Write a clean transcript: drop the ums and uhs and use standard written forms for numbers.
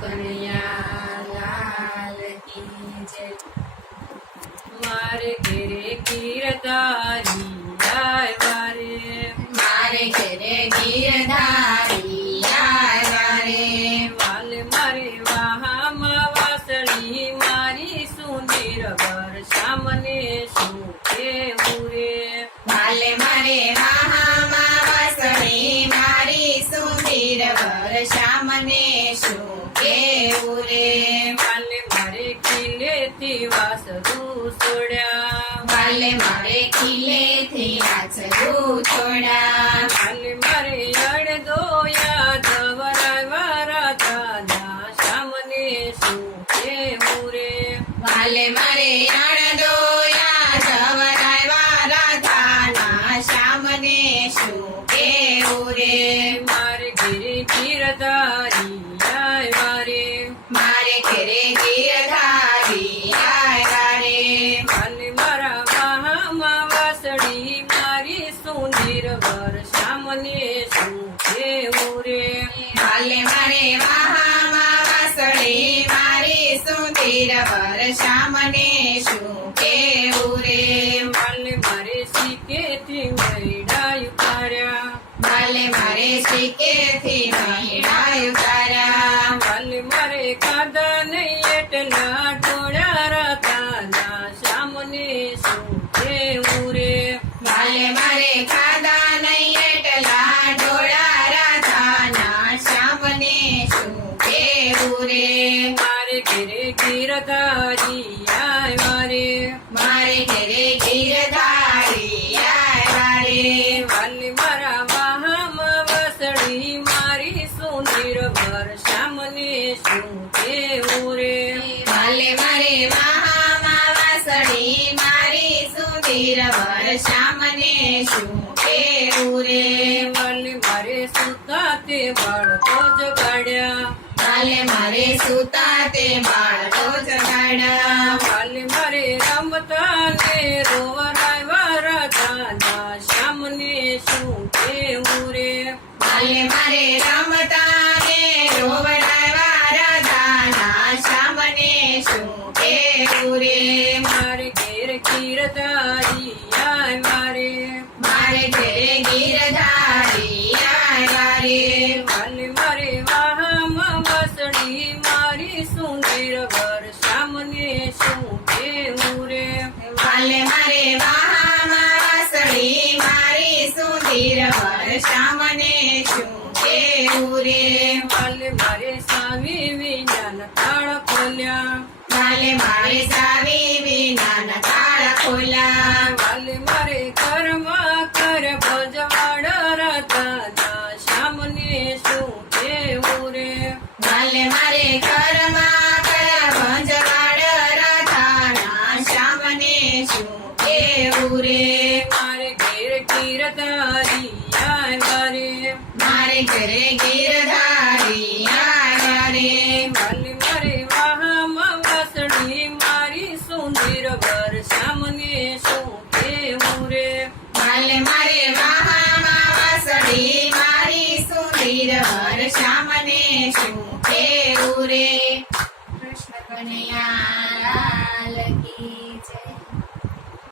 કનૈયા લાલ કી જય। મારે ઘેરે ગીરધારી આવ્યા રે, મારે ઘરે ગીરધારી આવ્યા રે, વાલે મારે વાહામાં વાસળી મારી સુંદર વર્ષામને શું કેવું રે, વાલે મારે વાહામાં વાસળી મારી સુંદર વર્ષા મને શું કેવું રે, વાલે મારે ખીલેથી વાસરું છોડ્યા, વાલે મારે ખીલેથી વાછરું છોડા, વાલે મારે અડદોયા ધવરાવ્યા રાધાના શામને શું કેવું રે, વાલે મારે અણદોયા ધવરાવ્યા રાધાના શામને શું કેવું રે, મારે ઘેરે ગીરધારી આવ્યા રે, મારે ઘરે ગીરધારી આવ્યા રે, વાલે મારા વાહામાં વાસળી મારી સુંદર વર્ષામને શું કેવું રે, વાલે મારે વાહામાં વાસળી મારી સુંદર વર્ષા મને શું કેવું રે, વાલે મારે શીકેથી વૈડાયું કર્યા, વાલે મારે શીકેથી મહિડાયું કર્યા, વાલે મારે ખાધા નહીં એટલા ટોળ્યા રાધાના શામને શું કેવું રે, વાલે મારે ખાધા નહીં એટલા ઢોળા રાધાના શ્યામને શું કેવું રે, મારે ઘેરે ગીરધારી આવ્યા રે, મારે ઘરે ગીરધારી આવ્યા રે, વાલે મારા વાહામાં વસડી મારી સુંદર વર્ષામને શું કેવું રે, વાલે મારે વાહામાં વાસળી મારી સુંદર વર્ષા મને શું કેવું રે, વાલે મારે સુતા તે બાળકો જગાડ્યા, વાલે મારે સુતા તે બાળકો જગાડ્યા, વાલે મારે રમતા ને રોવરાવ્યા રાધાના શામને શું કેવું રે, વાલે મારે રમતા ને રોવડાવ્યા રાધાના શ્યામને શું કેવું રે, મારે ઘેર ગીરધારી આવ્યા રે, મારે ઘરે ગીરધારી આવ્યા રે, વાલે મારે વાહામાં વસડી મારી સુંદર વર્ષામને શું કેવું રે, વાલે મારે વાહામાં વાસળી મારી સુંદર વર્ષા મને શું કેવું રે, વાલે મારે સ્વામી વિજ્ઞાન તાળ ખોલ્યા, વાલે મારે સાવી વિનાના તાળા ખોલ્યા, વાલે મારે ઘરમાં કર ભજવાડ રાધાના શામને શું કેવું રે, વાલે મારે ઘરમાં કયા ભંજવાડ રાધાના શ્યામને શું કેવું રે, મારે ઘેર ગીરધારી આવ્યા રે, મારે ઘરે ગીરધારી આવ્યા રે, વાલે મારે વાહામાં વાસળી મારી સુંદર વર્ષામને શું કેવું રે, વાલે મારે વાહામાં વાસળી મારી સુંદર વર્ષા મને શું કેવું રે, કૃષ્ણ કનૈયા લાલ કી